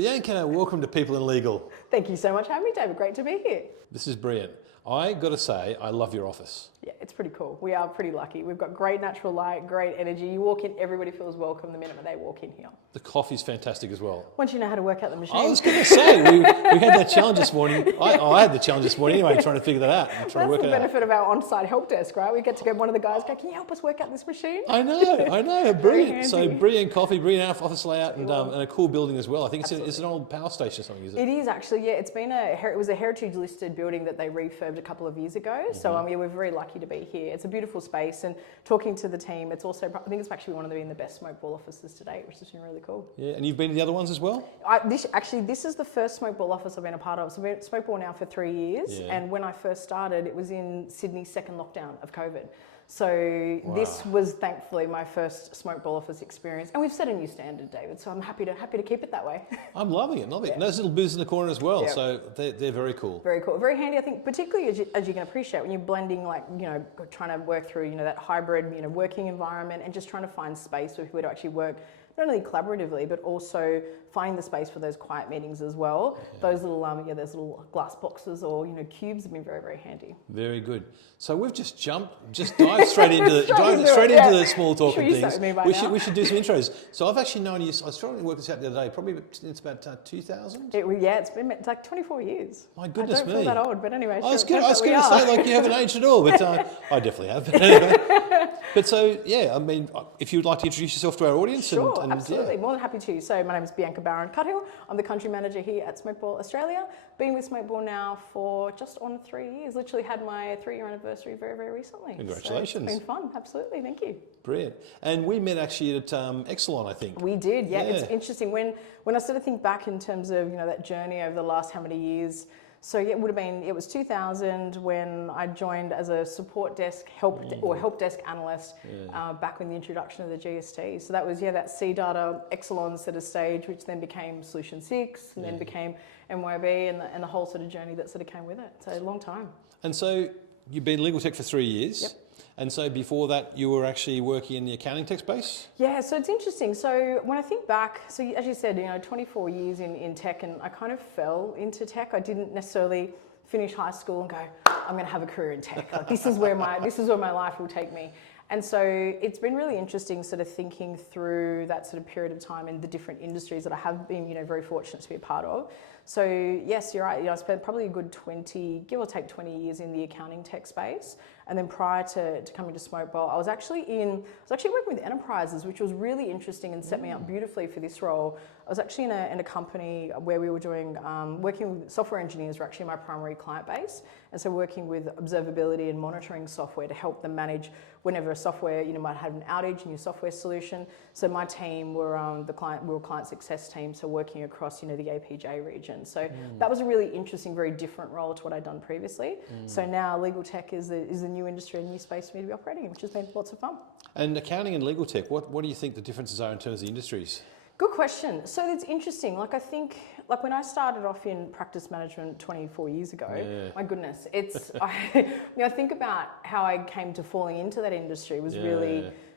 Bianca, welcome to People in Legal. Thank you so much for having me, David. Great to be here. This is brilliant. I got to say, I love your office. Yeah, it's pretty cool. We are pretty lucky. We've got great natural light, great energy. You walk in, everybody feels welcome the minute they walk in here. The coffee's fantastic as well. Once you know how to work out the machine. I was going to say, we had that challenge this morning. I had the challenge this morning anyway, trying to figure that out. That's the benefit of our on-site help desk, right? We get to go, one of the guys go, can you help us work out this machine? I know, brilliant. So handy. brilliant coffee, brilliant office layout, and a cool building as well. I think it's an old power station or something, is it? It is actually, yeah. It was a heritage listed building that they refurbed a couple of years ago. So yeah, we're very lucky to be here. It's a beautiful space, and talking to the team, it's also, I think it's actually one of the best Smokeball offices to date, which has been really cool. Yeah, and you've been to the other ones as well? This is the first Smokeball office I've been a part of. So I've been at Smokeball now for 3 years, and when I first started, it was in Sydney's second lockdown of COVID. So this was thankfully my first Smokeball office experience, and we've set a new standard, David. So I'm happy to keep it that way. I'm loving it. Yeah. And those little booths in the corner as well. Yeah. So they're very cool. Very cool, very handy. I think particularly as you can appreciate when you're blending, like trying to work through that hybrid working environment and just trying to find space for people to actually work. Not only collaboratively, but also finding the space for those quiet meetings as well. Yeah. Those little glass boxes or cubes have been very, very handy. Very good. So we've just dived straight into the small talk and things. We should do some intros. So I've actually known you. I was trying to work this out the other day. Probably it's about 2000. It's like 24 years. My goodness me. I don't feel that old, but anyway. I was going to say like you haven't aged at all, but I definitely have. But anyway. But so yeah, I mean, if you'd like to introduce yourself to our audience, sure. Absolutely, more than happy to. So my name is Bianca Bowron-Cuthill. I'm the country manager here at Smokeball Australia. Been with Smokeball now for just on 3 years. Literally had my 3-year anniversary very, very recently. Congratulations. So it's been fun, absolutely, thank you. Brilliant. And we met actually at Exelon, I think. We did, yeah. It's interesting. When I sort of think back in terms of that journey over the last how many years. So yeah, it was 2000 when I joined as a support desk help desk analyst back when the introduction of the GST. So that was that C Data Exelon sort of stage, which then became Solution 6 and then became MYB and the whole sort of journey that sort of came with it. So a long time. And so you've been legal tech for 3 years. Yep. And so before that, you were actually working in the accounting tech space? Yeah, so it's interesting. So when I think back, so as you said, 24 years in tech, and I kind of fell into tech. I didn't necessarily finish high school and go, I'm going to have a career in tech. Like, this is where my life will take me. And so it's been really interesting sort of thinking through that sort of period of time in the different industries that I have been, very fortunate to be a part of. So yes, you're right. I spent probably a good give or take 20 years in the accounting tech space. And then prior to coming to Smokeball, I was actually working with enterprises, which was really interesting and set me up beautifully for this role. I was actually in a company where we were doing, working with software engineers were actually my primary client base. And so working with observability and monitoring software to help them manage whenever a software, might have an outage, new software solution. So my team were we were client success team, so working across, the APJ region. So that was a really interesting, very different role to what I'd done previously. So now legal tech is the new industry, a new space for me to be operating in, which has been lots of fun. And accounting and legal tech, what do you think the differences are in terms of the industries? Good question. So it's interesting. I think when I started off in practice management 24 years ago, my goodness, I think about how I came to falling into that industry was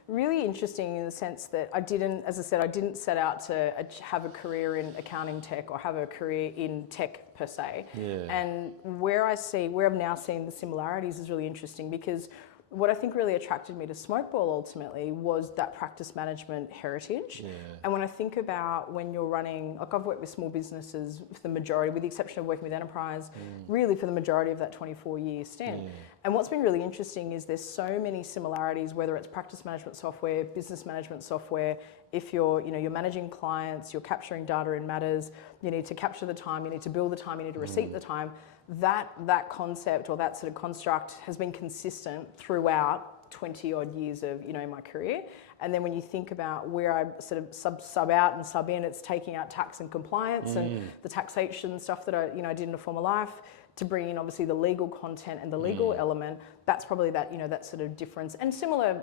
really interesting in the sense that I didn't set out to have a career in accounting tech or have a career in tech per se. Yeah. And where I've now seen the similarities is really interesting because what I think really attracted me to Smokeball ultimately was that practice management heritage. Yeah. And when I think about when you're running, I've worked with small businesses for the majority, with the exception of working with enterprise, really for the majority of that 24-year stint. And what's been really interesting is there's so many similarities, whether it's practice management software, business management software. If you're managing clients, you're capturing data in matters, you need to capture the time, you need to bill the time, you need to receipt the time. That concept or that sort of construct has been consistent throughout 20 odd years of my career. And then when you think about where I sort of sub out and sub in, it's taking out tax and compliance and the taxation stuff that I did in a former life, to bring in obviously the legal content and the legal element. That's probably that that sort of difference, and similar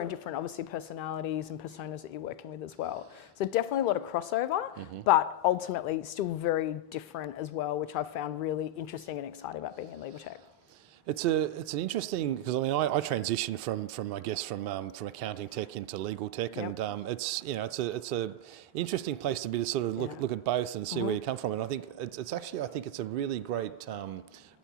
and different obviously personalities and personas that you're working with as well. So definitely a lot of crossover, but ultimately still very different as well, which I've found really interesting and exciting about being in legal tech. It's an interesting, because I mean I transitioned from accounting tech into legal tech, and it's a interesting place to be, to sort of look at both and see where you come from. And I think it's a really great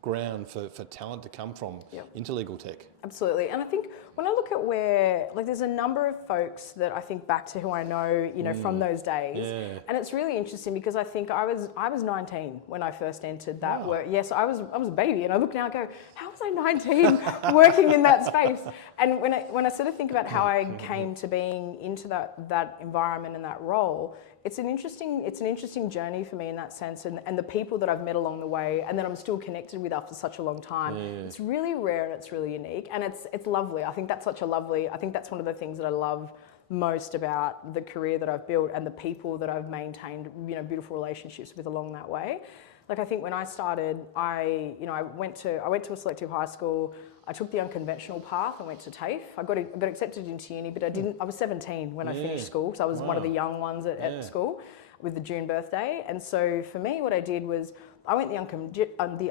ground for talent to come from into legal tech. Absolutely. And I think when I look at where, like, there's a number of folks that I think back to who I know, from those days. Yeah. And it's really interesting because I think I was 19 when I first entered that work. Yes, I was a baby, and I look now and go, how was I 19 working in that space? And when I sort of think about how I came to being into that environment and that role, it's an interesting journey for me in that sense, and the people that I've met along the way and that I'm still connected with after such a long time. It's really rare and it's really unique, and it's lovely. I think that's one of the things that I love most about the career that I've built and the people that I've maintained, beautiful relationships with along that way. Like, I think when I started, I went to a selective high school. I took the unconventional path. I went to TAFE. I got accepted into uni, but I was 17 when I finished school, so I was one of the young ones at school with the June birthday. And so for me, what I did was I went the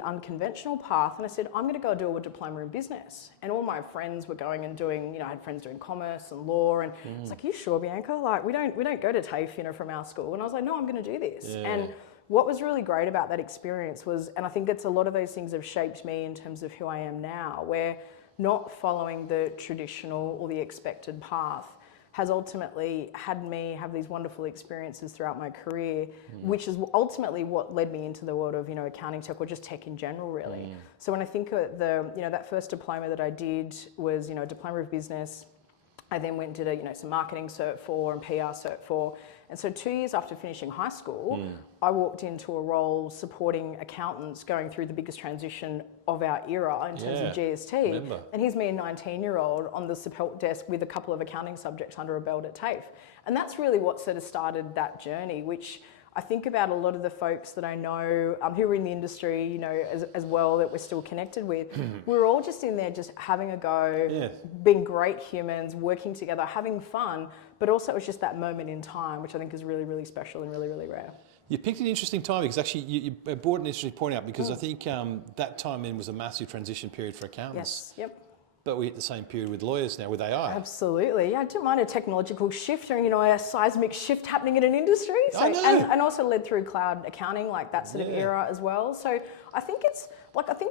unconventional path, and I said, I'm going to go do a diploma in business. And all my friends were going and doing, I had friends doing commerce and law, and it's like, you sure, Bianca? Like, we don't go to TAFE, from our school. And I was like, no, I'm going to do this. Yeah. And what was really great about that experience was, and I think it's a lot of those things have shaped me in terms of who I am now, where not following the traditional or the expected path has ultimately had me have these wonderful experiences throughout my career, which is ultimately what led me into the world of, accounting tech, or just tech in general, really. So when I think of that first diploma that I did was, a diploma of business. I then went and did some marketing Cert 4 and PR Cert 4. And so 2 years after finishing high school, I walked into a role supporting accountants going through the biggest transition of our era in terms of GST. Remember. And here's me, a 19-year-old, on the support desk with a couple of accounting subjects under a belt at TAFE. And that's really what sort of started that journey, which I think about a lot of the folks that I know who are in the industry, as well, that we're still connected with. We're all just in there just having a go, being great humans, working together, having fun, but also it was just that moment in time, which I think is really, really special and really, really rare. You picked an interesting time, because actually you brought an interesting point out, because I think that time then was a massive transition period for accountants. Yes, yep. But we hit the same period with lawyers now with AI. Absolutely. Yeah, I don't mind a technological shift or, a seismic shift happening in an industry. So, I know. And also led through cloud accounting, like that sort of era as well. So I think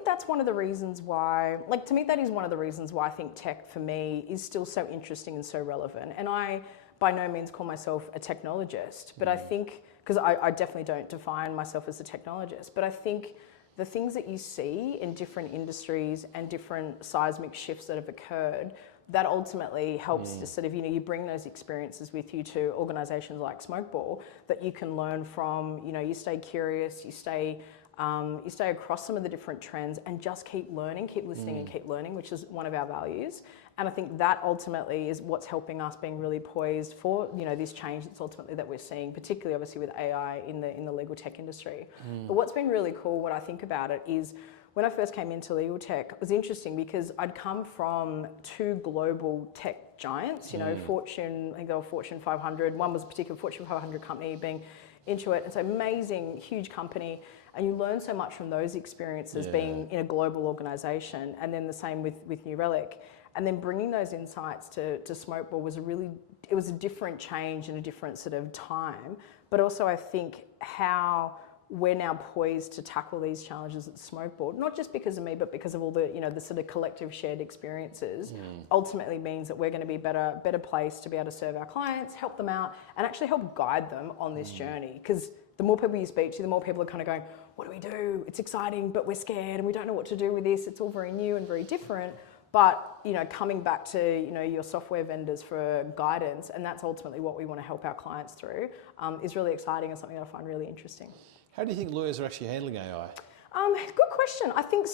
that's one of the reasons why, to me, that is one of the reasons why I think tech for me is still so interesting and so relevant. And I, by no means, call myself a technologist, but I think, because I definitely don't define myself as a technologist, but I think the things that you see in different industries and different seismic shifts that have occurred, that ultimately helps to sort of, you bring those experiences with you to organisations like Smokeball that you can learn from. You stay curious, you stay across some of the different trends, and just keep learning, keep listening and keep learning, which is one of our values. And I think that ultimately is what's helping us being really poised for, this change that's ultimately that we're seeing, particularly obviously with AI in the legal tech industry. But what's been really cool, what I think about it, is when I first came into legal tech, it was interesting because I'd come from two global tech giants, Fortune, I think they were Fortune 500. One was a particular Fortune 500 company, being Intuit. And so amazing, huge company. And you learn so much from those experiences being in a global organisation. And then the same with New Relic. And then bringing those insights to Smokeball was a different change and a different sort of time. But also I think how we're now poised to tackle these challenges at Smokeball, not just because of me, but because of all the, the sort of collective shared experiences, ultimately means that we're going to be better placed to be able to serve our clients, help them out, and actually help guide them on this journey. Because the more people you speak to, the more people are kind of going, what do we do? It's exciting, but we're scared and we don't know what to do with this. It's all very new and very different. But, coming back to, your software vendors for guidance, and that's ultimately what we want to help our clients through, is really exciting and something that I find really interesting. How do you think lawyers are actually handling AI? Good question. I think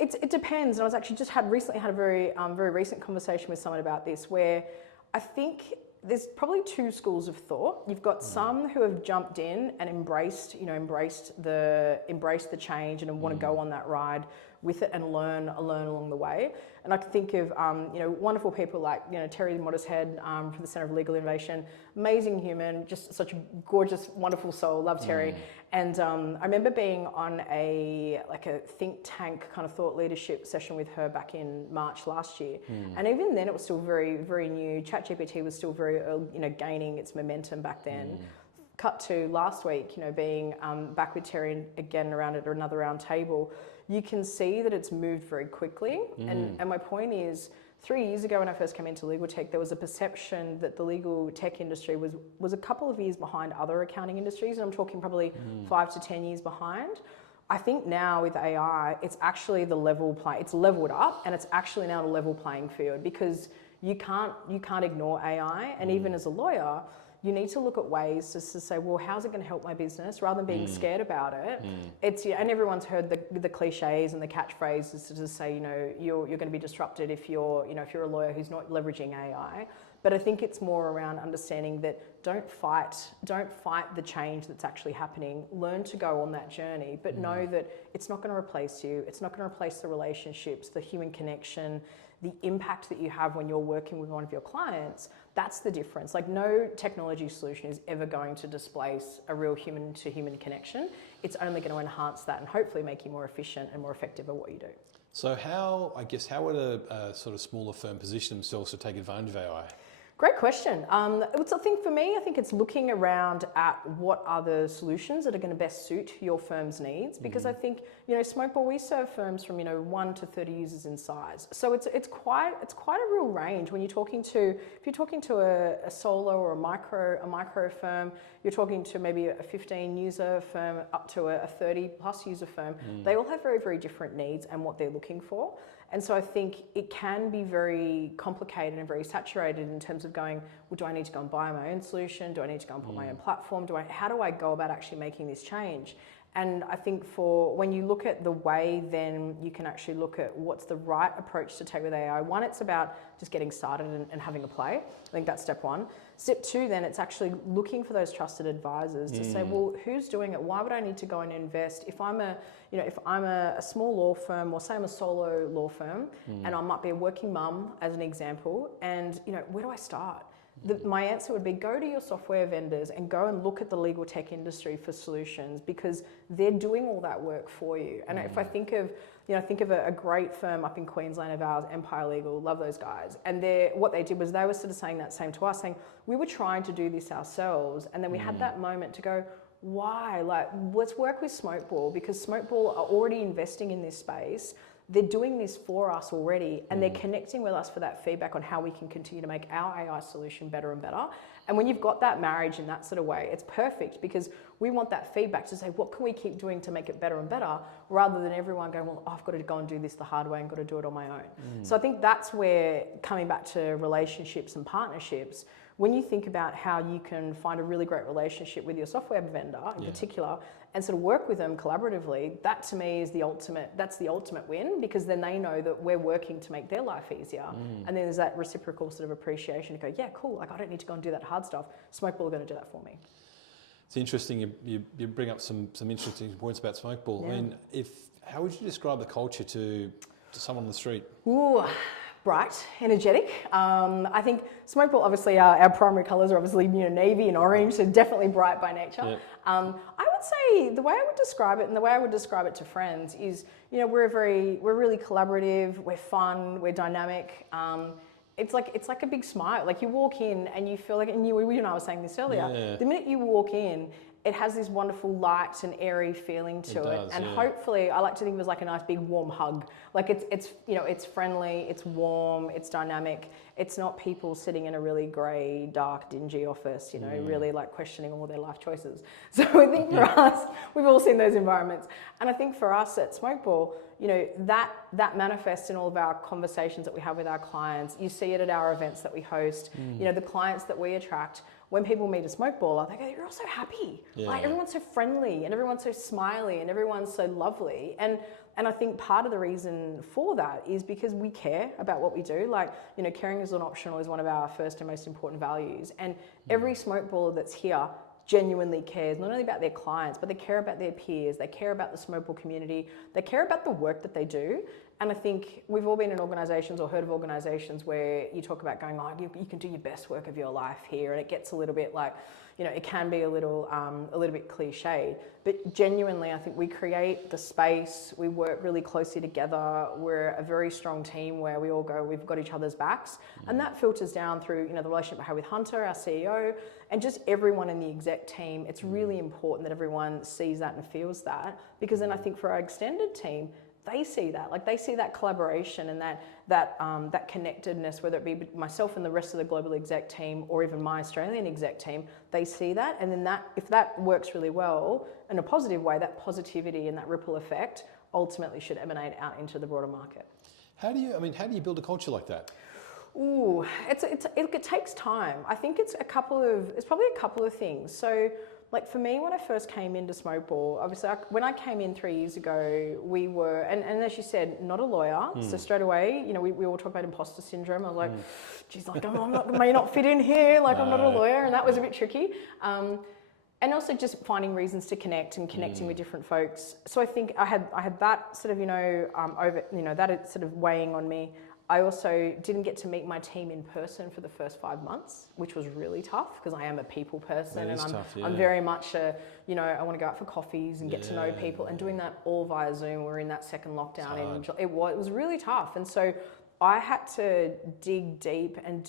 it depends. And I was actually recently had a very recent conversation with someone about this, where I think there's probably two schools of thought. You've got some who have jumped in and embraced the change and want to go on that ride with it and learn along the way. And I can think of wonderful people like Terry Modishead from the Centre of Legal Innovation, amazing human, just such a gorgeous, wonderful soul. Love Terry. And I remember being on a think tank kind of thought leadership session with her back in March last year. And even then, it was still very, very new. ChatGPT was still very, gaining its momentum back then. Cut to last week, being back with Terry again around at another round table, you can see that it's moved very quickly. And my point is, 3 years ago when I first came into legal tech, there was a perception that the legal tech industry was a couple of years behind other accounting industries, and I'm talking probably 5 to 10 years behind. I think now with AI, it's actually it's leveled up, and it's actually now a level playing field, because you can't ignore AI, and even as a lawyer, you need to look at ways to say, well, how's it going to help my business, rather than being scared about it. And everyone's heard the cliches and the catchphrases to say, you're going to be disrupted if you're a lawyer who's not leveraging AI. But I think it's more around understanding that don't fight the change that's actually happening. Learn to go on that journey, but know that it's not going to replace you. It's not going to replace the relationships, the human connection, the impact that you have when you're working with one of your clients. That's the difference. Like, no technology solution is ever going to displace a real human to human connection. It's only going to enhance that and hopefully make you more efficient and more effective at what you do. So how would a sort of smaller firm position themselves to take advantage of AI? Great question. It's a thing for me. I think it's looking around at what are the solutions that are going to best suit your firm's needs. Because I think, Smokeball, we serve firms from 1 to 30 users in size. So it's quite a real range. When if you're talking to a solo or a micro firm, you're talking to maybe a 15 user firm up to a 30 plus user firm. They all have very, very different needs and what they're looking for. And so I think it can be very complicated and very saturated in terms of going, well, do I need to go and buy my own solution? Do I need to go and put my own platform? How do I go about actually making this change? And I think when you look at the way, then you can actually look at what's the right approach to take with AI. One, it's about just getting started and having a play. I think that's step one. Step two, then it's actually looking for those trusted advisors to say, well, who's doing it? Why would I need to go and invest? If I'm a small law firm, or say I'm a solo law firm, and I might be a working mum as an example, and where do I start? My answer would be, go to your software vendors and go and look at the legal tech industry for solutions, because they're doing all that work for you. And if I think of a great firm up in Queensland of ours, Empire Legal, love those guys. And what they did was they were sort of saying that same to us, saying, we were trying to do this ourselves. And then we had that moment to go, why? Let's work with Smokeball, because Smokeball are already investing in this space. They're doing this for us already, and they're connecting with us for that feedback on how we can continue to make our AI solution better and better. And when you've got that marriage in that sort of way, it's perfect, because we want that feedback to say, what can we keep doing to make it better and better, rather than everyone going, well, I've got to go and do this the hard way and got to do it on my own. So I think that's where, coming back to relationships and partnerships, when you think about how you can find a really great relationship with your software vendor in particular, and sort of work with them collaboratively, that to me is the ultimate win, because then they know that we're working to make their life easier. And then there's that reciprocal sort of appreciation to go, yeah, cool, I don't need to go and do that hard stuff. Smokeball are going to do that for me. It's interesting, you bring up some interesting points about Smokeball. Yeah. I mean, how would you describe the culture to someone on the street? Ooh, bright, energetic. I think Smokeball, obviously, our primary colours are obviously navy and orange, so definitely bright by nature. Yep. I would say the way I would describe it, and the way I would describe it to friends, is we're really collaborative, we're fun, we're dynamic. It's like a big smile. Like, you walk in and you feel like, and you and I were saying this earlier. Yeah. The minute you walk in, it has this wonderful light and airy feeling to it. And hopefully, I like to think of it as like a nice big warm hug. Like, it's friendly, it's warm, it's dynamic. It's not people sitting in a really grey, dark, dingy office, really like questioning all their life choices. So I think for us, we've all seen those environments. And I think for us at Smokeball, that manifests in all of our conversations that we have with our clients. You see it at our events that we host. The clients that we attract, when people meet a Smokeball, they go, you're all so happy. Yeah. Like, everyone's so friendly, and everyone's so smiley, and everyone's so lovely. And I think part of the reason for that is because we care about what we do. Like, caring is not optional is one of our first and most important values. And every Smokeballer that's here genuinely cares not only about their clients, but they care about their peers, they care about the Smokeball community, they care about the work that they do. And I think we've all been in organisations or heard of organisations where you talk about going, oh, you can do your best work of your life here, and it gets a little bit like, you know, it can be a little bit cliched. But genuinely, I think we create the space, we work really closely together, we're a very strong team where we all go, we've got each other's backs, and that filters down through, you know, the relationship I have with Hunter, our CEO, and just everyone in the exec team. It's really important that everyone sees that and feels that, because then I think for our extended team, they see that, like they see that collaboration and that connectedness, whether it be myself and the rest of the global exec team or even my Australian exec team, they see that. And then that, if that works really well in a positive way, that positivity and that ripple effect ultimately should emanate out into the broader market. How do you build a culture like that? Ooh, it takes time. I think it's probably a couple of things. So, like for me, when I first came into Smokeball, obviously when I came in 3 years ago, we were, and as you said, not a lawyer. So straight away, you know, we all talk about imposter syndrome. I was like, geez, like may not fit in here. Like I'm not a lawyer, and that was a bit tricky. And also just finding reasons to connect and connecting with different folks. So I think I had that sort of, that sort of weighing on me. I also didn't get to meet my team in person for the first 5 months, which was really tough because I am a people person, and I'm very much I want to go out for coffees and get to know people, and doing that all via Zoom. We're in that second lockdown, it was really tough, and so I had to dig deep and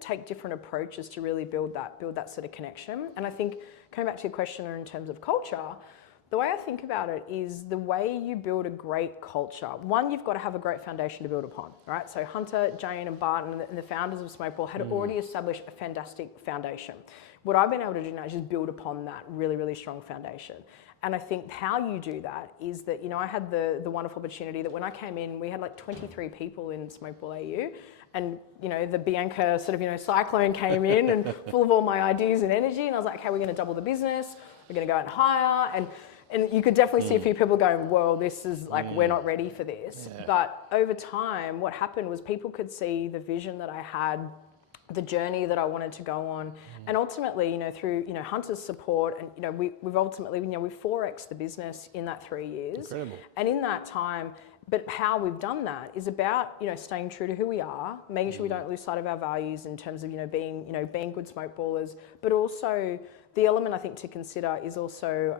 take different approaches to really build that sort of connection. And I think coming back to your question in terms of culture, the way I think about it is the way you build a great culture. One, you've got to have a great foundation to build upon, right? So Hunter, Jane and Barton and the founders of Smokeball had already established a fantastic foundation. What I've been able to do now is just build upon that really, really strong foundation. And I think how you do that is that, you know, I had the wonderful opportunity that when I came in, we had like 23 people in Smokeball AU. And, you know, the Bianca sort of, cyclone came in and full of all my ideas and energy. And I was like, okay, we're going to double the business. We're going to go out and hire. And you could definitely see a few people going, whoa, this is like, we're not ready for this. Yeah. But over time, what happened was people could see the vision that I had, the journey that I wanted to go on. And ultimately, through, Hunter's support, and, we've ultimately, we've 4x'd the business in that 3 years. Incredible. And in that time, but how we've done that is about, staying true to who we are, making sure we don't lose sight of our values in terms of, being good smokeballers, but also the element I think to consider is also,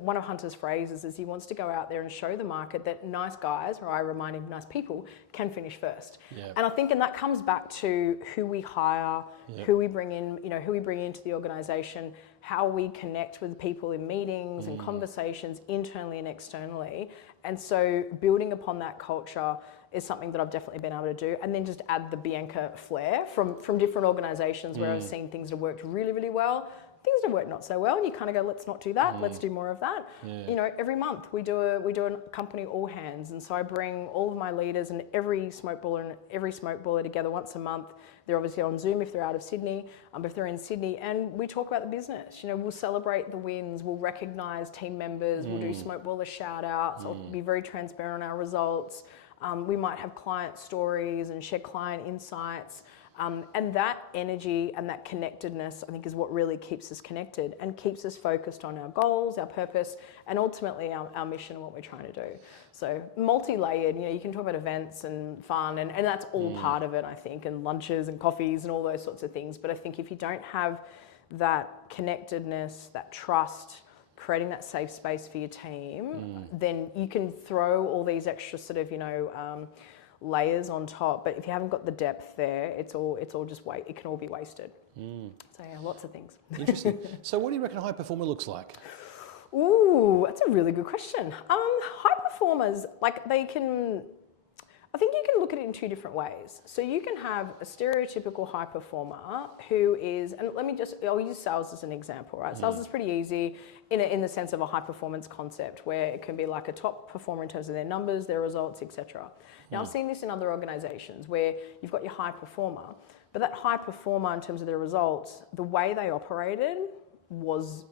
one of Hunter's phrases is he wants to go out there and show the market that nice guys, or I remind him, nice people, can finish first. Yep. And I think, and that comes back to who we hire, who we bring in, who we bring into the organisation, how we connect with people in meetings and conversations internally and externally. And so building upon that culture is something that I've definitely been able to do. And then just add the Bianca flair from different organisations where I've seen things that worked really, really well, things that work not so well, and you kind of go, let's not do that, let's do more of that. Yeah. Every month we do a company all hands, and so I bring all of my leaders and every smokeballer together once a month. They're obviously on Zoom if they're out of Sydney, if they're in Sydney, and we talk about the business. We'll celebrate the wins, we'll recognise team members, we'll do smokeballer shout outs, I'll be very transparent on our results. We might have client stories and share client insights. And that energy and that connectedness, I think, is what really keeps us connected and keeps us focused on our goals, our purpose, and ultimately our mission and what we're trying to do. So multi-layered, you can talk about events and fun, and that's all part of it, I think, and lunches and coffees and all those sorts of things. But I think if you don't have that connectedness, that trust, creating that safe space for your team, then you can throw all these extra sort of, layers on top, but if you haven't got the depth there, it's all just it can all be wasted. So yeah, lots of things. Interesting. So what do you reckon a high performer looks like? Ooh, that's a really good question. High performers, I think you can look at it in two different ways. So you can have a stereotypical high performer who is, and I'll use sales as an example, right? Sales is pretty easy in the sense of a high performance concept where it can be like a top performer in terms of their numbers, their results, etc. Now I've seen this in other organizations where you've got your high performer, but that high performer in terms of their results, the way they operated was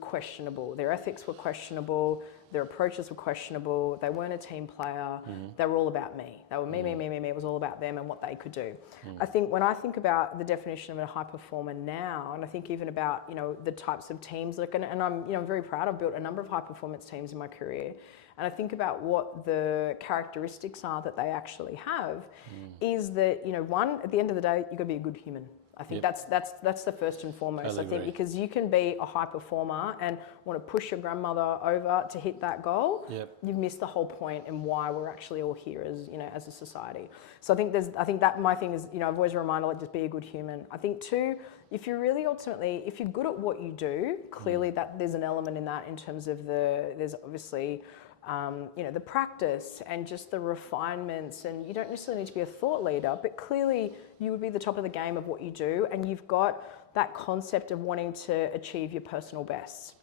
questionable. Their ethics were questionable. Their approaches were questionable. They weren't a team player. They were all about me. They were me. It was all about them and what they could do. I think when I think about the definition of a high performer now, and I think even about, you know, the types of teams that are going to, and I'm, you know, I'm very proud. I've built a number of high performance teams in my career. And I think about what the characteristics are that they actually have is that, you know, one, at the end of the day, you've got to be a good human. I think that's the first and foremost. Totally I think agree. because you can be a high performer and want to push your grandmother over to hit that goal. You've missed the whole point and why we're actually all here as, you know, as a society. So I think that my thing is, you know, I've always reminded, like, just be a good human. I think too, if you're really ultimately, if you're good at what you do, clearly that there's an element in that in terms of there's obviously, you know, the practice and just the refinements, and you don't necessarily need to be a thought leader, but clearly you would be the top of the game of what you do, and you've got that concept of wanting to achieve your personal best.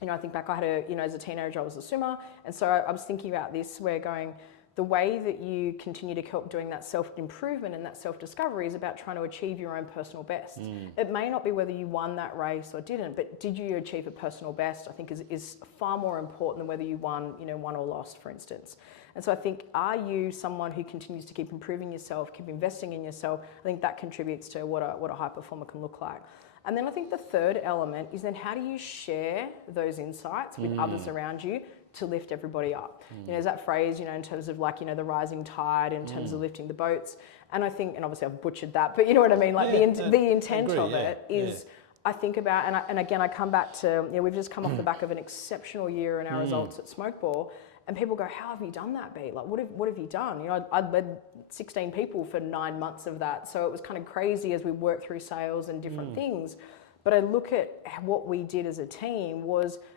You know, I think back, I had you know, as a teenager, I was a swimmer, and so I was thinking about this, where going, the way that you continue to keep doing that self-improvement and that self-discovery is about trying to achieve your own personal best. It may not be whether you won that race or didn't, but did you achieve a personal best, I think is far more important than whether you won or lost, for instance. And so I think, are you someone who continues to keep improving yourself, keep investing in yourself? I think that contributes to what a high performer can look like. And then I think the third element is then how do you share those insights with others around you to lift everybody up? You know, there's that phrase, you know, in terms of, like, you know, the rising tide, in terms of lifting the boats. And I think, and obviously I've butchered that, but you know what I mean? Like the intent of it is, I think about, and again, I come back to, you know, we've just come off the back of an exceptional year in our results at Smokeball. And people go, how have you done that, B? Like, what have you done? You know, I'd led 16 people for 9 months of that. So it was kind of crazy as we worked through sales and different things. But I look at what we did as a team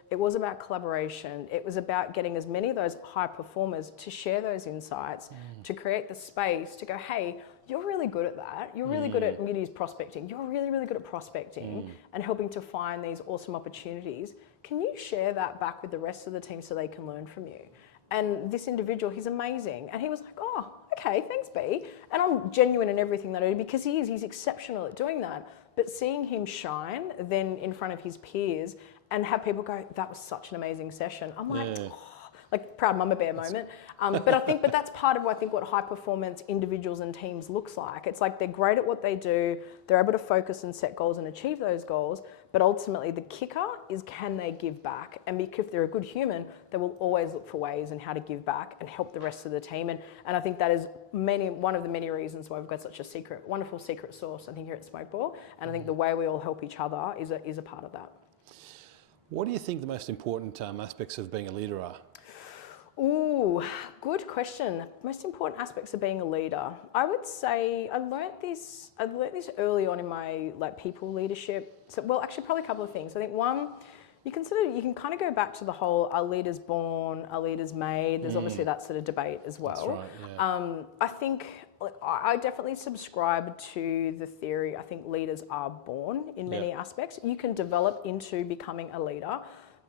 it was about collaboration. It was about getting as many of those high performers to share those insights, to create the space to go, hey, you're really good at that. You're really good at communities prospecting. You're really, really good at prospecting and helping to find these awesome opportunities. Can you share that back with the rest of the team so they can learn from you? And this individual, he's amazing. And he was like, oh, okay, thanks, B. And I'm genuine in everything that I do because he's exceptional at doing that. But seeing him shine then in front of his peers and have people go, that was such an amazing session. I'm like, like proud mama bear moment. But that's part of what high performance individuals and teams looks like. It's like they're great at what they do. They're able to focus and set goals and achieve those goals. But ultimately the kicker is, can they give back? And because if they're a good human, they will always look for ways and how to give back and help the rest of the team. And I think that is one of the many reasons why we've got such a wonderful secret sauce, I think, here at Smokeball. And I think the way we all help each other is a part of that. What do you think the most important aspects of being a leader are? Ooh, good question. Most important aspects of being a leader. I would say I learnt this early on in my people leadership. So, well, actually probably a couple of things. I think one, you can kind of go back to the whole, are leaders born, are leaders made? There's obviously that sort of debate as well. That's right, yeah. I think I definitely subscribe to the theory. I think leaders are born in many aspects. You can develop into becoming a leader.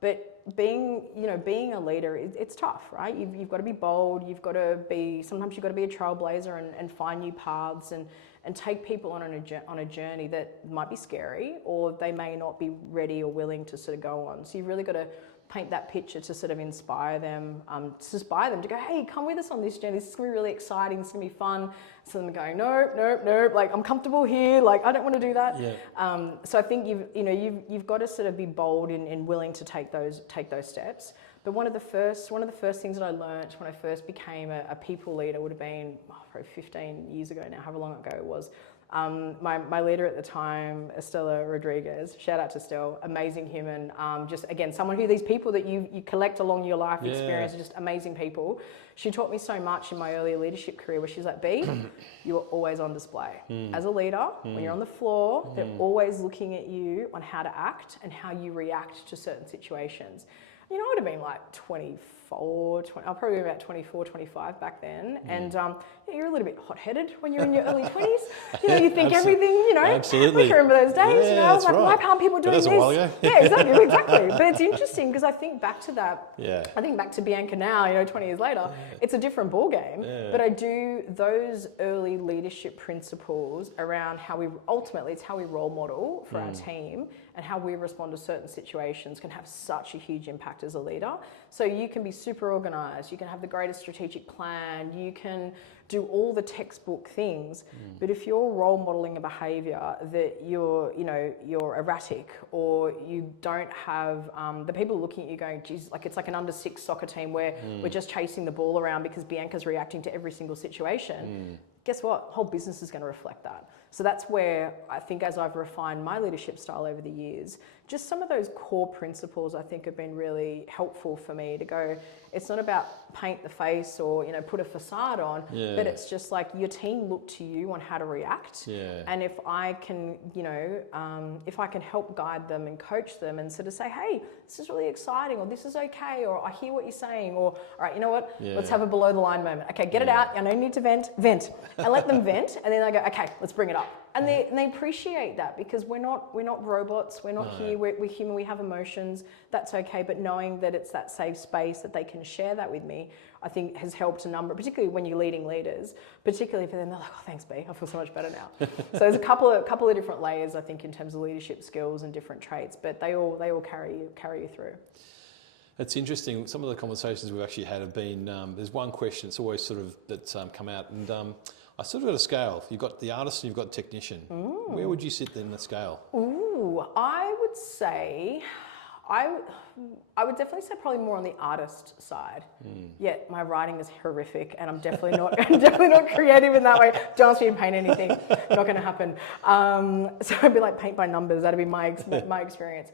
But being a leader, it's tough, right? You've got to be bold. Sometimes you've got to be a trailblazer and find new paths and take people on a journey that might be scary, or they may not be ready or willing to sort of go on. So you've really got to paint that picture to sort of inspire them to go, hey, come with us on this journey. This is going to be really exciting. It's going to be fun. So them going, nope. Like, I'm comfortable here. Like, I don't want to do that. Yeah. So I think you've got to sort of be bold and willing to take those steps. But one of the first things that I learned when I first became a people leader would have been probably 15 years ago now, however long ago it was. My leader at the time, Estella Rodriguez, shout out to Estelle, amazing human. Just again, someone who these people that you collect along your life experience are just amazing people. She taught me so much in my early leadership career where she's like, B, you are always on display. As a leader, when you're on the floor, they're always looking at you on how to act and how you react to certain situations. You know, I would have been like 24 I'll probably be about 24, 25 back then. And you're a little bit hot-headed when you're in your early 20s. You think everything, Absolutely. I can remember those days, Yeah, I was like, right. why can't people doing That's this? a while ago. Yeah, exactly. But it's interesting because I think back to that. Yeah. I think back to Bianca now, 20 years later, it's a different ball game. Yeah. But I do those early leadership principles around ultimately it's how we role model for our team and how we respond to certain situations can have such a huge impact as a leader. So you can be super organized, you can have the greatest strategic plan, you can do all the textbook things, but if you're role modeling a behavior that you're erratic, or you don't have the people looking at you going, geez, like it's like an under 6 soccer team where we're just chasing the ball around because Bianca's reacting to every single situation. Guess what? Whole business is going to reflect that. So that's where I think, as I've refined my leadership style over the years, just some of those core principles I think have been really helpful for me to go, it's not about paint the face or, put a facade on, but it's just like your team look to you on how to react. Yeah. And if I can, if I can help guide them and coach them and sort of say, hey, this is really exciting, or this is okay, or I hear what you're saying, or, all right, you know what, let's have a below the line moment. Okay, get it out. I know you need to vent, and let them vent. And then they go, okay, let's bring it up. And they appreciate that, because we're not robots. We're not here. We're human. We have emotions. That's okay. But knowing that it's that safe space that they can share that with me, I think has helped a number, particularly when you're leading leaders, particularly for them. They're like, oh, thanks, B. I feel so much better now. So there's a couple of different layers, I think, in terms of leadership skills and different traits, but they all carry you through. It's interesting. Some of the conversations we've actually had have been, there's one question that's always sort of that's come out, and I sort of got a scale. You've got the artist and you've got the technician. Where would you sit in the scale? I would say, I would definitely say probably more on the artist side. Yet my writing is horrific, and I'm definitely not creative in that way. Don't ask me to paint anything; not going to happen. So I'd be like paint by numbers. That'd be my experience.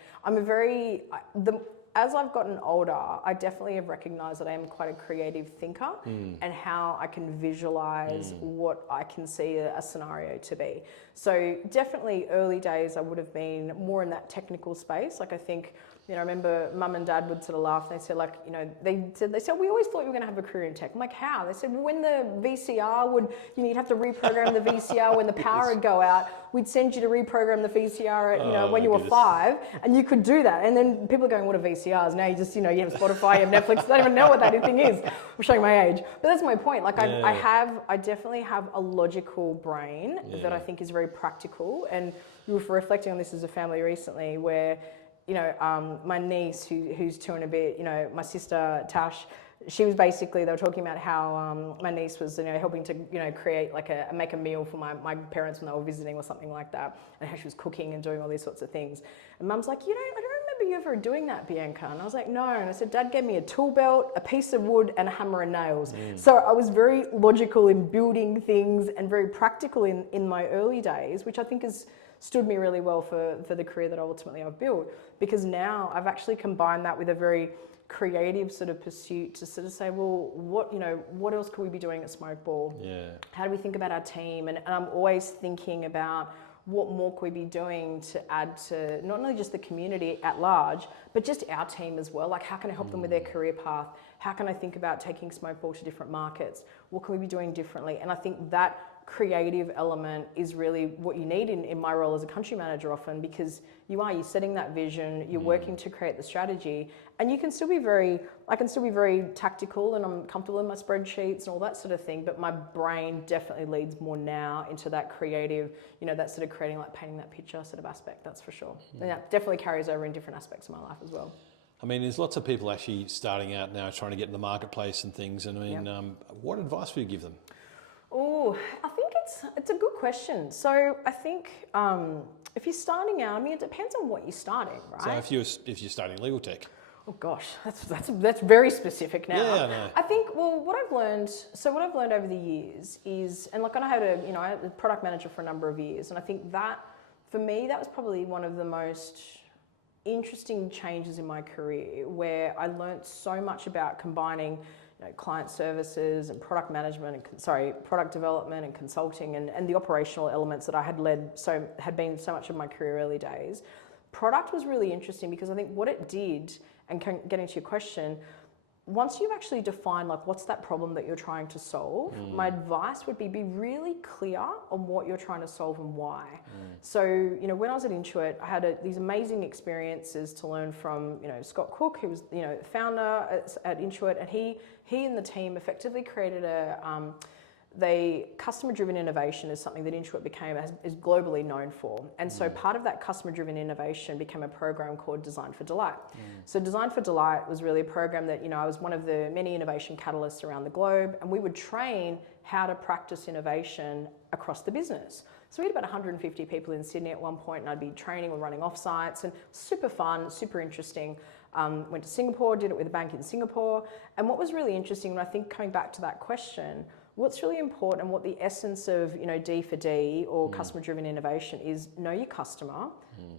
As I've gotten older, I definitely have recognised that I am quite a creative thinker, and how I can visualise what I can see a scenario to be. So definitely early days, I would have been more in that technical space. Like I think, I remember Mum and Dad would sort of laugh, and they said, like, they said, we always thought you were going to have a career in tech. I'm like, how? They said, well, when the VCR would, you'd have to reprogram the VCR when the power would go out. We'd send you to reprogram the VCR at, when you were 5, and you could do that. And then people are going, what are VCRs? Now you just, you have Spotify, you have Netflix. I don't even know what that thing is. I'm showing my age. But that's my point. Like I definitely have a logical brain that I think is very practical. And we were reflecting on this as a family recently, where my niece, who's 2 and a bit, my sister Tash, she was basically, they were talking about how my niece was, helping to, create make a meal for my parents when they were visiting or something like that, and how she was cooking and doing all these sorts of things. And Mum's like, I don't remember you ever doing that, Bianca. And I was like, no. And I said, Dad gave me a tool belt, a piece of wood, and a hammer and nails. So I was very logical in building things and very practical in my early days, which I think has stood me really well for the career that ultimately I've built, because now I've actually combined that with a very creative sort of pursuit to sort of say, well, what else could we be doing at Smokeball? Yeah. How do we think about our team? And I'm always thinking about what more could we be doing to add to not only just the community at large, but just our team as well. Like, how can I help them with their career path? How can I think about taking Smokeball to different markets? What can we be doing differently? And I think that creative element is really what you need in my role as a country manager often, because you're setting that vision, you're working to create the strategy, and I can still be very tactical, and I'm comfortable in my spreadsheets and all that sort of thing, but my brain definitely leads more now into that creative, that sort of creating, like painting that picture sort of aspect, that's for sure. And that definitely carries over in different aspects of my life as well. I mean, there's lots of people actually starting out now trying to get in the marketplace and things, and I mean, what advice would you give them? Oh, I think it's a good question. So I think if you're starting out, I mean, it depends on what you're starting, right? So if you're starting legal tech. Oh gosh, that's very specific now. Yeah, I know. I think, what I've learned over the years is, and like I had a product manager for a number of years, and I think that for me that was probably one of the most interesting changes in my career, where I learned so much about combining client services and product management and product development and consulting and the operational elements that I had been so much of my career early days. Product was really interesting because I think what it did, and getting to your question, once you've actually defined like what's that problem that you're trying to solve, my advice would be really clear on what you're trying to solve and why. So, you know, when I was at Intuit, I had these amazing experiences to learn from, you know, Scott Cook, who was, you know, founder at Intuit, and he and the team effectively created customer-driven innovation is something that Intuit is globally known for. And so part of that customer-driven innovation became a program called Design for Delight. So Design for Delight was really a program that, you know, I was one of the many innovation catalysts around the globe, and we would train how to practice innovation across the business. So we had about 150 people in Sydney at one point, and I'd be training or running offsites, and super fun, super interesting. Went to Singapore, did it with a bank in Singapore. And what was really interesting, and I think coming back to that question, what's really important and what the essence of, you know, D for D or customer-driven innovation is, know your customer,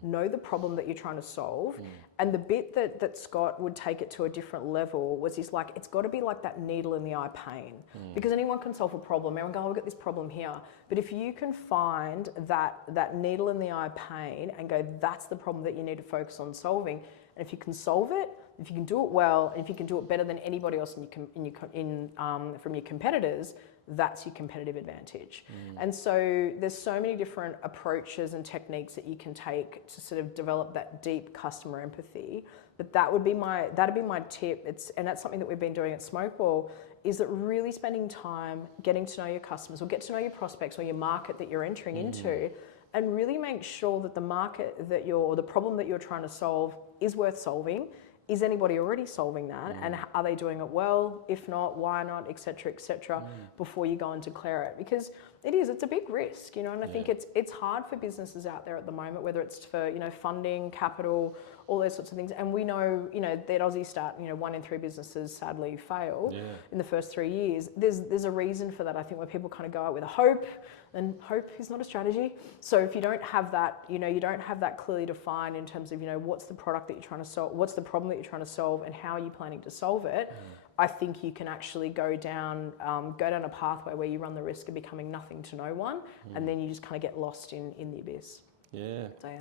know the problem that you're trying to solve. And the bit that Scott would take it to a different level was he's like, it's got to be like that needle in the eye pain. Because anyone can solve a problem. Everyone go, oh, we've got this problem here. But if you can find that needle in the eye pain and go, that's the problem that you need to focus on solving. And if you can solve it, if you can do it well, and if you can do it better than anybody else from your competitors, that's your competitive advantage. And so there's so many different approaches and techniques that you can take to sort of develop that deep customer empathy. But that'd be my tip. And that's something that we've been doing at Smokeball, is that really spending time getting to know your customers, or get to know your prospects or your market that you're entering into, and really make sure that the market that or the problem that you're trying to solve is worth solving. Is anybody already solving that? And are they doing it well? If not, why not, et cetera, before you go and declare it? Because it's a big risk, you know, and I think it's hard for businesses out there at the moment, whether it's for, you know, funding, capital, all those sorts of things. And we know, you know, that Aussie start, you know, 1 in 3 businesses sadly fail in the first 3 years. There's a reason for that, I think, where people kind of go out with a hope, and hope is not a strategy. So if you don't have that, you know, you don't have that clearly defined in terms of, you know, what's the product that you're trying to solve, what's the problem that you're trying to solve, and how are you planning to solve it, I think you can actually go down a pathway where you run the risk of becoming nothing to no one, and then you just kind of get lost in the abyss. Yeah. So yeah.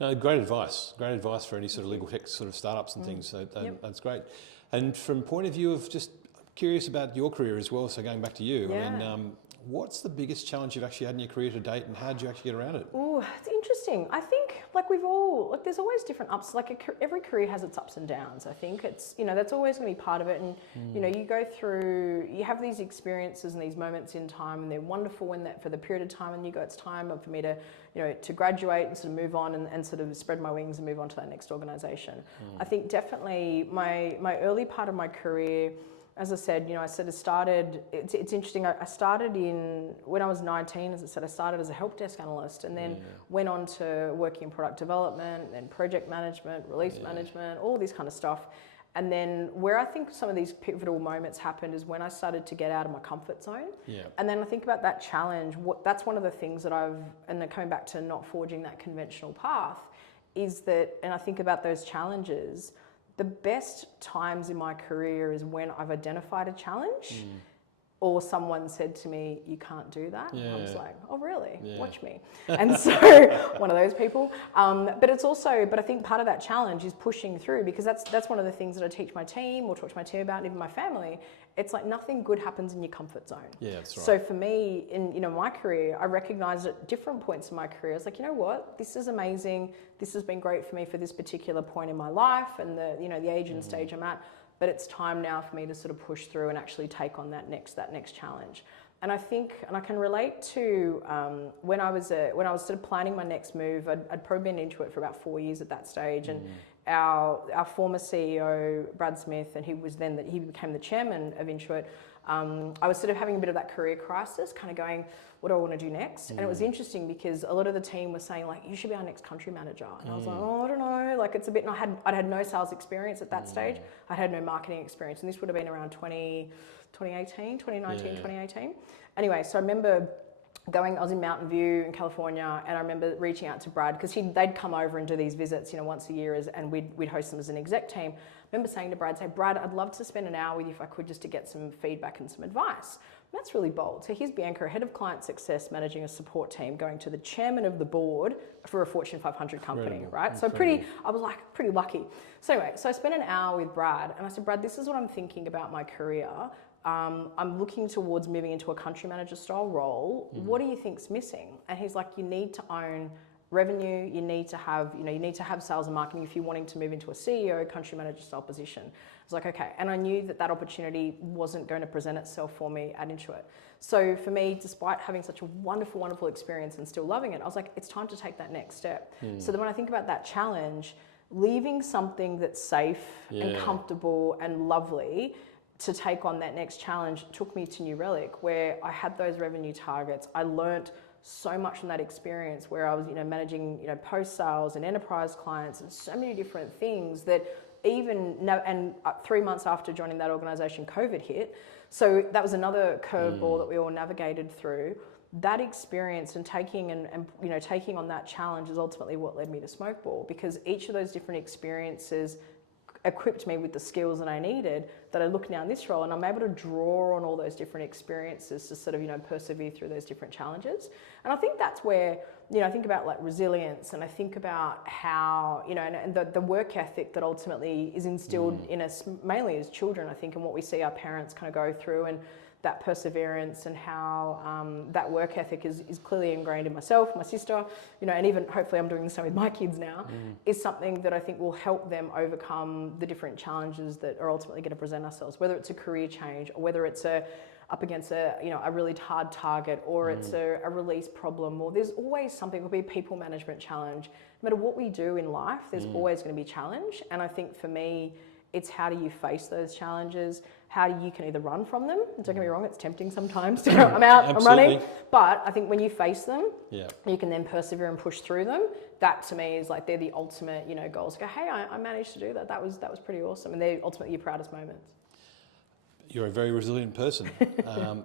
No, great advice. Great advice for any sort of legal tech sort of startups and things. So that's great. And from point of view of just curious about your career as well, so going back to you, I mean, what's the biggest challenge you've actually had in your career to date, and how did you actually get around it? Oh, it's interesting. I think there's always different ups. Every career has its ups and downs. I think it's, you know, that's always going to be part of it. And you know, you have these experiences and these moments in time, and they're wonderful for the period of time, and you go, it's time for me to, you know, to graduate and sort of move on and sort of spread my wings and move on to that next organisation. I think definitely my early part of my career, as I said, you know, it's interesting. I started when I was 19, as I said, I started as a help desk analyst, and then went on to working in product development, and project management, release management, all this kind of stuff. And then where I think some of these pivotal moments happened is when I started to get out of my comfort zone. And then I think about that challenge. That's one of the things that and then coming back to not forging that conventional path, is that, and I think about those challenges, the best times in my career is when I've identified a challenge, or someone said to me, you can't do that. And I was like, oh, really? Watch me. And so one of those people. But I think part of that challenge is pushing through, because that's one of the things that I teach my team, or talk to my team about, and even my family. It's like nothing good happens in your comfort zone. Yeah, that's right. So for me, in, you know, my career, I recognized at different points in my career, I was like, you know what, this is amazing. This has been great for me for this particular point in my life and the age and stage I'm at. But it's time now for me to sort of push through and actually take on that next challenge. And I think, and I can relate to when I was sort of planning my next move, I'd probably been into it for about 4 years at that stage, and our former CEO, Brad Smith, and he became the chairman of Intuit. I was sort of having a bit of that career crisis, kind of going, what do I want to do next? And it was interesting because a lot of the team was saying, like, you should be our next country manager. And I was like, oh, I don't know, like, it's a bit, and I'd had no sales experience at that stage. I had no marketing experience, and this would have been around 2018. Anyway, so I remember I was in Mountain View in California, and I remember reaching out to Brad, because they'd come over and do these visits, you know, once a year, and we'd host them as an exec team. I remember saying to Brad, Brad, I'd love to spend an hour with you if I could, just to get some feedback and some advice. That's really bold. So here's Bianca, head of client success, managing a support team, going to the chairman of the board for a Fortune 500 company, right? So I was like pretty lucky. So anyway, so I spent an hour with Brad and I said, Brad, this is what I'm thinking about my career. I'm looking towards moving into a country manager style role. What do you think's missing? And he's like, you need to own revenue, you need to have sales and marketing if you're wanting to move into a CEO, country manager style position. I was like, okay. And I knew that opportunity wasn't going to present itself for me at Intuit. So for me, despite having such a wonderful, wonderful experience and still loving it, I was like, it's time to take that next step. So then when I think about that challenge, leaving something that's safe and comfortable and lovely to take on that next challenge took me to New Relic, where I had those revenue targets. I learnt so much from that experience where I was, managing, post sales and enterprise clients and so many different things that even now, and 3 months after joining that organization, COVID hit. So that was another curveball that we all navigated through. That experience and taking on that challenge is ultimately what led me to Smokeball, because each of those different experiences equipped me with the skills that I needed that I look now in this role, and I'm able to draw on all those different experiences to sort of, persevere through those different challenges. And I think that's where, I think about like resilience, and I think about how, and the work ethic that ultimately is instilled in us mainly as children, I think, and what we see our parents kind of go through, and that perseverance and how that work ethic is clearly ingrained in myself, my sister, and even hopefully I'm doing the same with my kids now, is something that I think will help them overcome the different challenges that are ultimately going to present ourselves, whether it's a career change or whether it's up against a really hard target, or it's a release problem, or there's always something. It will be a people management challenge. No matter what we do in life, there's always going to be challenge. And I think for me, it's how do you face those challenges? How do you can either run from them? Don't get me wrong, it's tempting sometimes to go, I'm out, I'm running. But I think when you face them, you can then persevere and push through them. That to me is like, they're the ultimate, goals. Go, hey, I managed to do that. That was pretty awesome. And they're ultimately your proudest moments. You're a very resilient person. How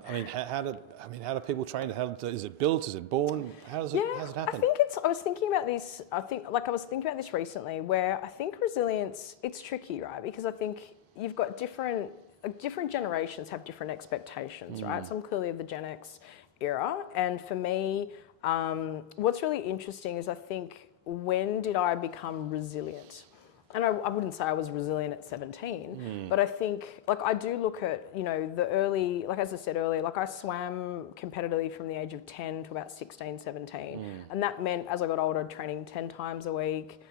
do people train it? Is it built? Is it born? How does it happen? I was thinking about this. I was thinking about this recently, where I think resilience, it's tricky, right? Because I think you've got different generations have different expectations, right? So I'm clearly of the Gen X era, and for me, what's really interesting is I think, when did I become resilient? And I wouldn't say I was resilient at 17, but I think, I do look at, the early, as I said earlier, I swam competitively from the age of 10 to about 16, 17. And that meant, as I got older, training 10 times a week,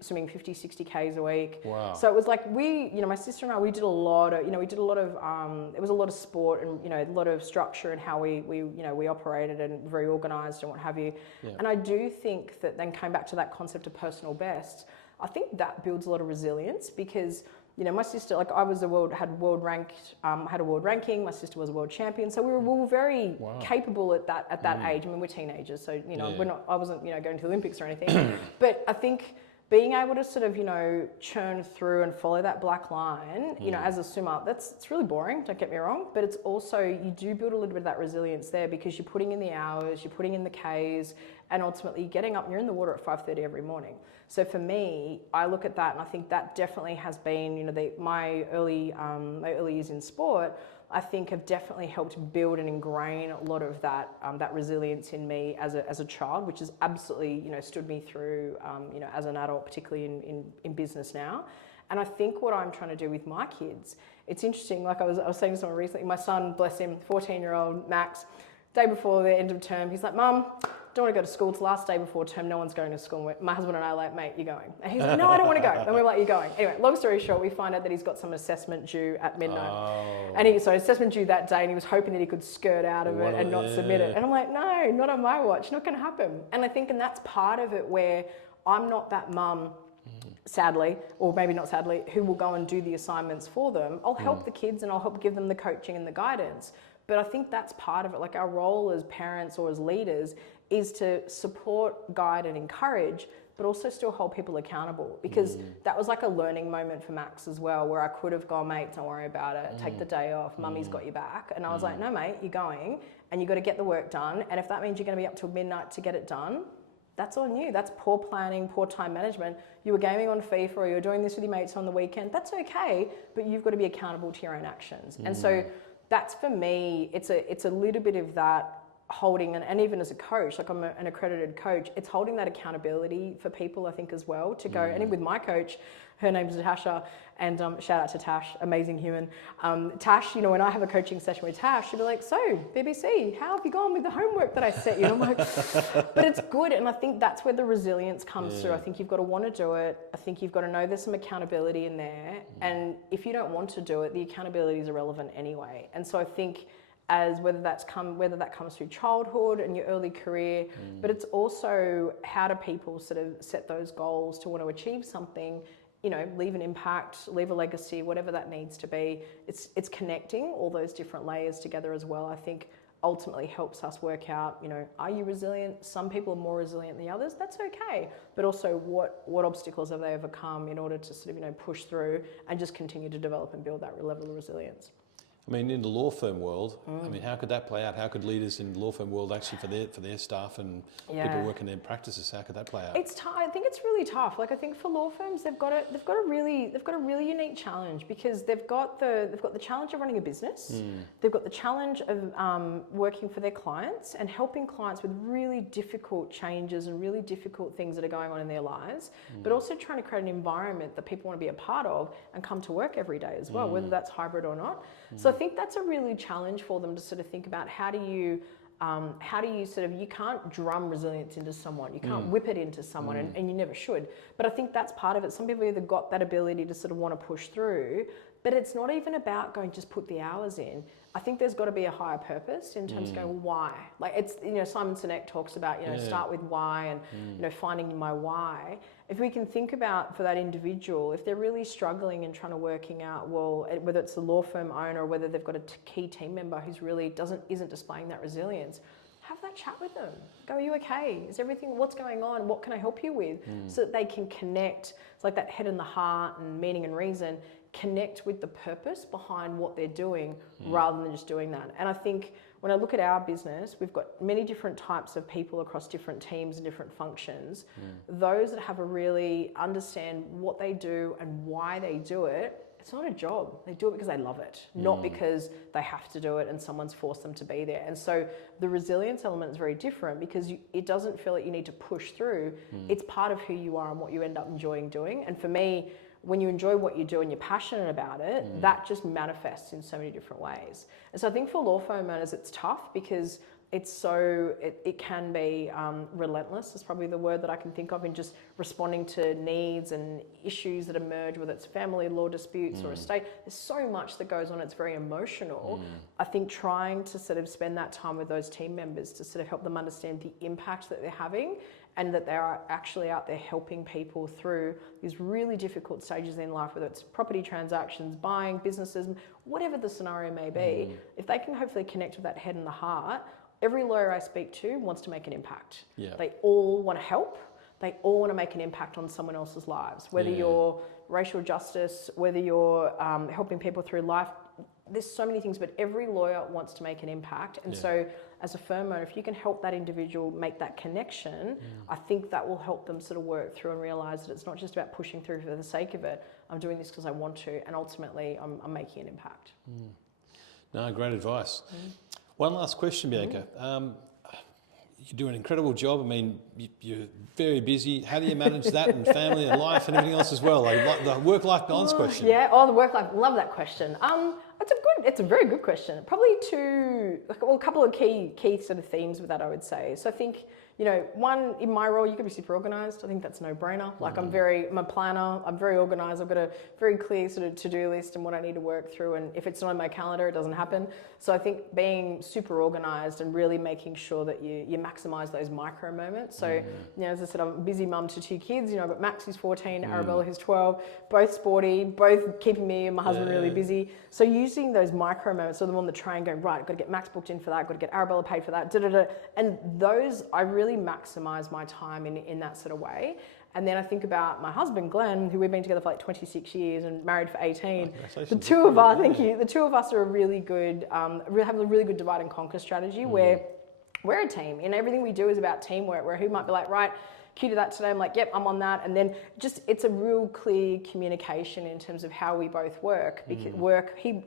swimming 50, 60 Ks a week. Wow. So it was like my sister and I, we did a lot of, it was a lot of sport and, a lot of structure in how we operated, and very organised and what have you. Yeah. And I do think that then came back to that concept of personal best. I think that builds a lot of resilience, because, my sister, I was had a world ranking. My sister was a world champion. So we were very capable at that age. I mean, we're teenagers, so, I wasn't, going to the Olympics or anything. But I think being able to sort of, churn through and follow that black line, as a swimmer, it's really boring, don't get me wrong, but it's also, you do build a little bit of that resilience there, because you're putting in the hours, you're putting in the Ks, and ultimately getting up, and you're in the water at 5:30 every morning. So for me, I look at that, and I think that definitely has been, my early years in sport, I think have definitely helped build and ingrain a lot of that resilience in me as a child, which has absolutely, stood me through, as an adult, particularly in business now. And I think what I'm trying to do with my kids, it's interesting, I was saying to someone recently, my son, bless him, 14-year-old Max, day before the end of term, he's like, Mum, don't want to go to school. It's the last day before term. No one's going to school. My husband and I are like, mate, you're going. And he's like, no, I don't want to go. And we're like, you're going. Anyway, long story short, we find out that he's got some assessment due at midnight. Oh. And assessment due that day, and he was hoping that he could skirt out of it and not submit it. And I'm like, no, not on my watch. Not going to happen. And I think, and that's part of it, where I'm not that mum, sadly, or maybe not sadly, who will go and do the assignments for them. I'll help the kids, and I'll help give them the coaching and the guidance. But I think that's part of it. Our role as parents or as leaders is to support, guide, and encourage, but also still hold people accountable, because that was a learning moment for Max as well, where I could have gone, mate, don't worry about it, take the day off, mummy's got your back. And I was like, no, mate, you're going, and you've got to get the work done. And if that means you're going to be up till midnight to get it done, that's on you. That's poor planning, poor time management. You were gaming on FIFA, or you were doing this with your mates on the weekend. That's okay, but you've got to be accountable to your own actions. And so that's for me, it's a little bit of that holding, and even as a coach, like I'm an accredited coach, it's holding that accountability for people, I think, as well, to go, and with my coach, her name's Natasha, and shout out to Tash, amazing human. Tash, you know, when I have a coaching session with Tash, she'll be like, so BBC, how have you gone with the homework that I set you? I'm like, but it's good. And I think that's where the resilience comes through. I think you've got to want to do it. I think you've got to know there's some accountability in there. And if you don't want to do it, the accountability is irrelevant anyway. And so I think as whether that comes through childhood and your early career, but it's also how do people sort of set those goals to want to achieve something, you know, leave an impact, leave a legacy, whatever that needs to be. It's connecting all those different layers together as well. I think ultimately helps us work out, you know, are you resilient? Some people are more resilient than the others. That's okay. But also what obstacles have they overcome in order to sort of, you know, push through and just continue to develop and build that level of resilience. I mean, in the law firm world, I mean, how could that play out? How could leaders in the law firm world actually for their staff and people working in practices, how could that play out? It's tough. I think it's really tough. Like I think for law firms, they've got a really unique challenge because they've got the challenge of running a business. They've got the challenge of working for their clients and helping clients with really difficult changes and really difficult things that are going on in their lives, but also trying to create an environment that people want to be a part of and come to work every day as well, whether that's hybrid or not. So I think that's a really challenge for them to sort of think about how do you sort of, you can't drum resilience into someone, you can't whip it into someone, and you never should. But I think that's part of it. Some people either got that ability to sort of want to push through, but it's not even about going just put the hours in. I think there's got to be a higher purpose in terms of going, well, why? Like it's, you know, Simon Sinek talks about, you know, start with why and, you know, finding my why. If we can think about for that individual, if they're really struggling and trying to working out, well, whether it's the law firm owner or whether they've got a key team member who's really isn't displaying that resilience, have that chat with them. Go, are you okay? Is everything, what's going on? What can I help you with? So that they can connect. It's like that head and the heart and meaning and reason, connect with the purpose behind what they're doing rather than just doing that. And I think when I look at our business, we've got many different types of people across different teams and different functions. Those that have a really understand what they do and why they do it, it's not a job. They do it because they love it, not because they have to do it and someone's forced them to be there. And so the resilience element is very different because it doesn't feel like you need to push through. It's part of who you are and what you end up enjoying doing. And for me, when you enjoy what you do and you're passionate about it, that just manifests in so many different ways. And so I think for law firm owners, it's tough because it can be relentless. Is probably the word that I can think of in just responding to needs and issues that emerge, whether it's family law disputes or estate. There's so much that goes on. It's very emotional. I think trying to sort of spend that time with those team members to sort of help them understand the impact that they're having and that they are actually out there helping people through these really difficult stages in life, whether it's property transactions, buying, businesses, whatever the scenario may be. If they can hopefully connect with that head and the heart, every lawyer I speak to wants to make an impact. They all want to help. They all want to make an impact on someone else's lives, whether you're racial justice, whether you're helping people through life. There's so many things, but every lawyer wants to make an impact. And so as a firm owner, if you can help that individual make that connection, I think that will help them sort of work through and realize that it's not just about pushing through for the sake of it. I'm doing this because I want to, and ultimately I'm making an impact. No, great advice. One last question, Bianca. You do an incredible job. I mean, you're very busy. How do you manage that and family and life and everything else as well? Like the work-life balance question. Yeah, the work-life. Love that question. It's a very good question. Probably a couple of key sort of themes with that, I would say. So I think, you know, one, in my role, you can be super organised. I think that's a no-brainer. Like I'm a planner. I'm very organised. I've got a very clear sort of to-do list and what I need to work through. And if it's not on my calendar, it doesn't happen. So I think being super organised and really making sure that you maximise those micro moments. So, you know, as I said, I'm a busy mum to 2 kids. You know, I've got Max who's 14, Arabella who's 12, both sporty, both keeping me and my husband really busy. So using those micro moments, so I'm on the train going, right, I've got to get Max booked in for that, I've got to get Arabella paid for that, and those, I really maximise my time in that sort of way. And then I think about my husband, Glenn, who we've been together for like 26 years and married for 18. The two of us, thank you. The two of us are a really good, have a really good divide and conquer strategy where we're a team and everything we do is about teamwork, where he might be like, right, Can you do that today? I'm like, yep, I'm on that. And then just, it's a real clear communication in terms of how we both work. He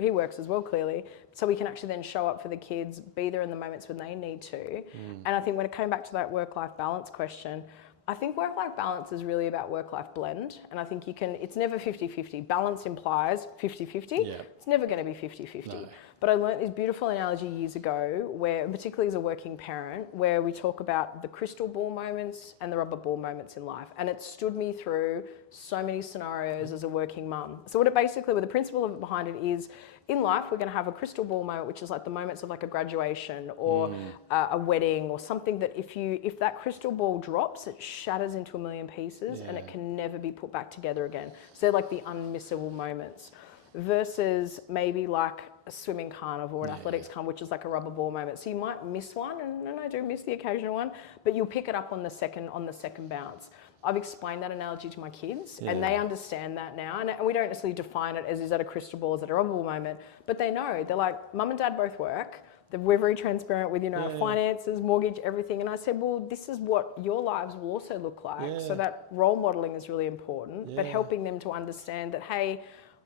works as well, clearly. So we can actually then show up for the kids, be there in the moments when they need to. And I think when it came back to that work-life balance question, I think work-life balance is really about work-life blend. And I think it's never 50-50. Balance implies 50-50. Yeah. It's never going to be 50-50. No. But I learned this beautiful analogy years ago where, particularly as a working parent, where we talk about the crystal ball moments and the rubber ball moments in life. And it stood me through so many scenarios as a working mum. So what the principle behind it is, in life, we're going to have a crystal ball moment, which is like the moments of like a graduation or a wedding or something that if that crystal ball drops, it shatters into a million pieces and it can never be put back together again. So they're like the unmissable moments versus maybe like a swimming carnival or an athletics carnival, which is like a rubber ball moment. So you might miss one, and I do miss the occasional one, but you'll pick it up on the second bounce. I've explained that analogy to my kids and they understand that now. And we don't necessarily define it as, is that a crystal ball, is that a rubber ball moment? But they know, they're like, mum and dad both work. We're very transparent with, our finances, mortgage, everything. And I said, well, this is what your lives will also look like. Yeah. So that role modeling is really important, but helping them to understand that, hey,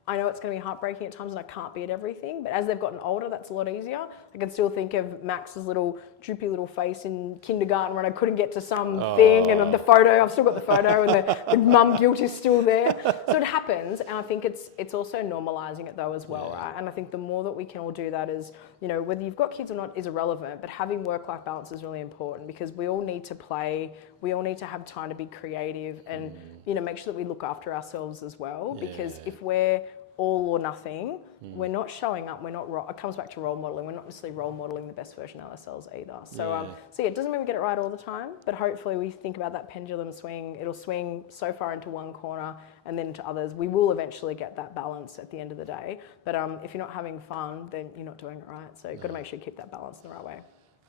I know it's going to be heartbreaking at times and I can't be at everything, but as they've gotten older, that's a lot easier. I can still think of Max's little droopy little face in kindergarten when I couldn't get to some thing, and the photo, I've still got the photo, and the mum guilt is still there. So it happens, and I think it's also normalising it though as well, right? And I think the more that we can all do that is, whether you've got kids or not is irrelevant, but having work-life balance is really important because we all need to play, we all need to have time to be creative and, make sure that we look after ourselves as well, because if we're all or nothing, we're not showing up, it comes back to role modeling, we're not necessarily role modeling the best version of ourselves either. So it doesn't mean we get it right all the time, but hopefully we think about that pendulum swing, it'll swing so far into one corner and then into others. We will eventually get that balance at the end of the day, but if you're not having fun, then you're not doing it right. So you've got to make sure you keep that balance in the right way.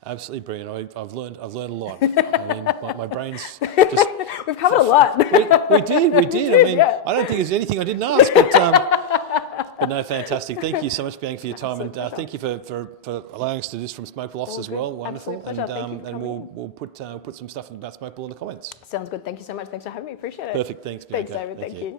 Absolutely brilliant. I've learned a lot. I mean, my brain's just... We've covered a lot. We did. I mean, I don't think there's anything I didn't ask, but no, fantastic. Thank you so much, Bianca, for your time, and thank you for allowing us to do this from Smokeball office as well. Wonderful, and we'll put some stuff about Smokeball in the comments. Sounds good. Thank you so much. Thanks for having me. Appreciate it. Perfect. Thanks, Bianca. Thanks, David. Thank you.